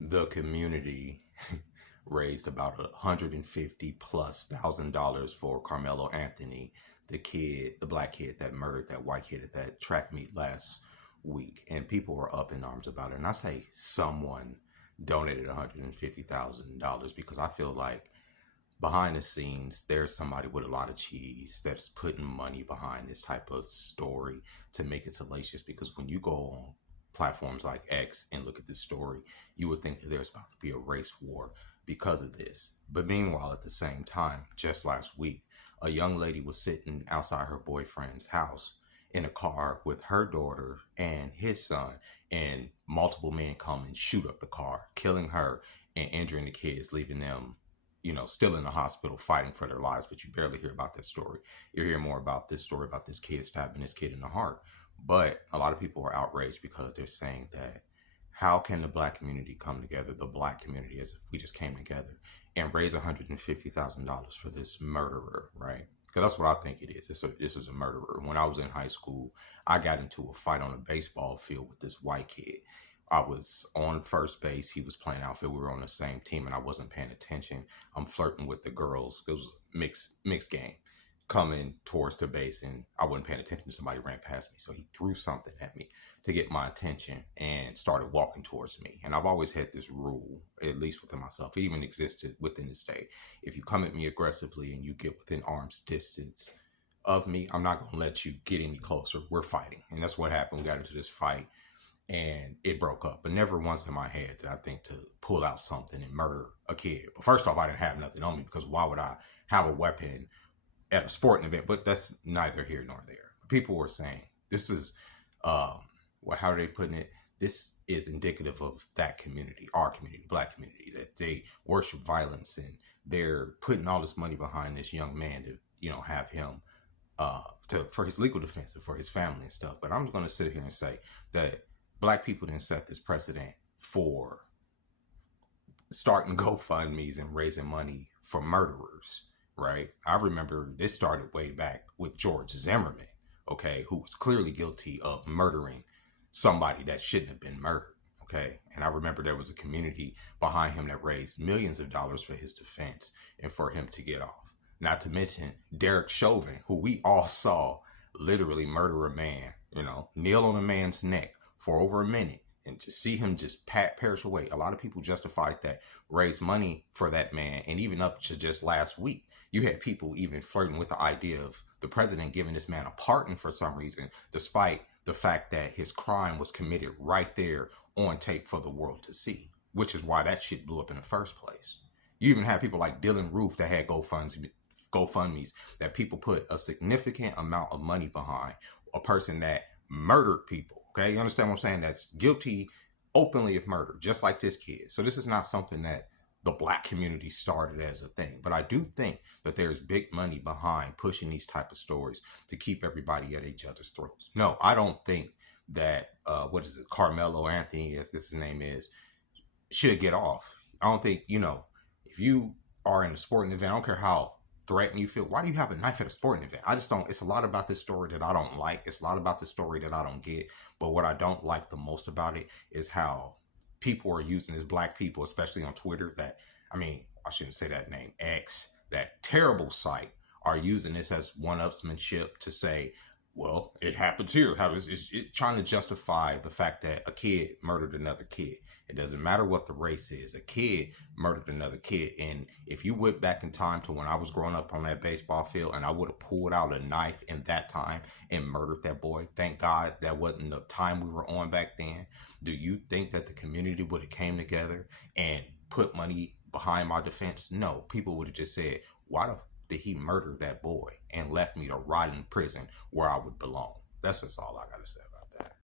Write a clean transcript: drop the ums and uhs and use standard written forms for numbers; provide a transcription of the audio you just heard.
The community raised about $150,000+ for Carmelo Anthony, the kid, the black kid that murdered that white kid at that track meet last week. And people were up in arms about it. And I say someone donated $150,000 because I feel like behind the scenes, there's somebody with a lot of cheese that's putting money behind this type of story to make it salacious. Because when you go on platforms like X and look at this story, you would think that there's about to be a race war because of this. But meanwhile, at the same time, just last week, a young lady was sitting outside her boyfriend's house in a car with her daughter and his son, and multiple men come and shoot up the car, killing her and injuring the kids, leaving them still in the hospital fighting for their lives. But you barely hear about this story. You hear more about this story about this kid stabbing this kid in the heart. But a lot of people are outraged because they're saying that how can the black community come together, the black community, as if we just came together and raise $150,000 for this murderer, right? Because that's what I think it is. This is a murderer. When I was in high school, I got into a fight on a baseball field with this white kid. I was on first base. He was playing outfield. We were on the same team, and I wasn't paying attention. I'm flirting with the girls. It was a mixed game coming towards the base, and I wasn't paying attention. Somebody ran past me, so he threw something at me to get my attention and started walking towards me. And I've always had this rule, at least within myself. It even existed within the state. If you come at me aggressively and you get within arm's distance of me, I'm not going to let you get any closer. We're fighting. And that's what happened. We got into this fight and it broke up. But never once in my head did I think to pull out something and murder a kid. But first off, I didn't have nothing on me, because why would I have a weapon at a sporting event? But that's neither here nor there. People were saying this is, how are they putting it? This is indicative of that community, our community, black community, that they worship violence, and they're putting all this money behind this young man to, have him for his legal defense and for his family and stuff. But I'm going to sit here and say that black people didn't set this precedent for starting GoFundMe's and raising money for murderers, right? I remember this started way back with George Zimmerman, okay, who was clearly guilty of murdering somebody that shouldn't have been murdered, okay? And I remember there was a community behind him that raised millions of dollars for his defense and for him to get off. Not to mention Derek Chauvin, who we all saw literally murder a man, kneel on a man's neck for over a minute, and to see him just perish away. A lot of people justified that, raised money for that man. And even up to just last week, you had people even flirting with the idea of the president giving this man a pardon for some reason, despite the fact that his crime was committed right there on tape for the world to see, which is why that shit blew up in the first place. You even had people like Dylan Roof that had GoFundMe's that people put a significant amount of money behind, a person that murdered people. Okay, you understand what I'm saying? That's guilty openly of murder, just like this kid. So this is not something that the black community started as a thing. But I do think that there's big money behind pushing these type of stories to keep everybody at each other's throats. No, I don't think that, Carmelo Anthony, as this his name is, should get off. I don't think, if you are in a sporting event, I don't care how threatened you feel. Why do you have a knife at a sporting event? I just don't. It's a lot about this story that I don't like. It's a lot about the story that I don't get. But what I don't like the most about it is how people are using this, black people, especially on Twitter, I shouldn't say that name, X, that terrible site, are using this as one-upsmanship to say, well, it happens here. It's trying to justify the fact that a kid murdered another kid. It doesn't matter what the race is. A kid murdered another kid. And if you went back in time to when I was growing up on that baseball field and I would have pulled out a knife in that time and murdered that boy, thank God that wasn't the time we were on back then. Do you think that the community would have came together and put money behind my defense? No, people would have just said, why did he murder that boy and left me to rot in prison where I would belong? That's just all I got to say.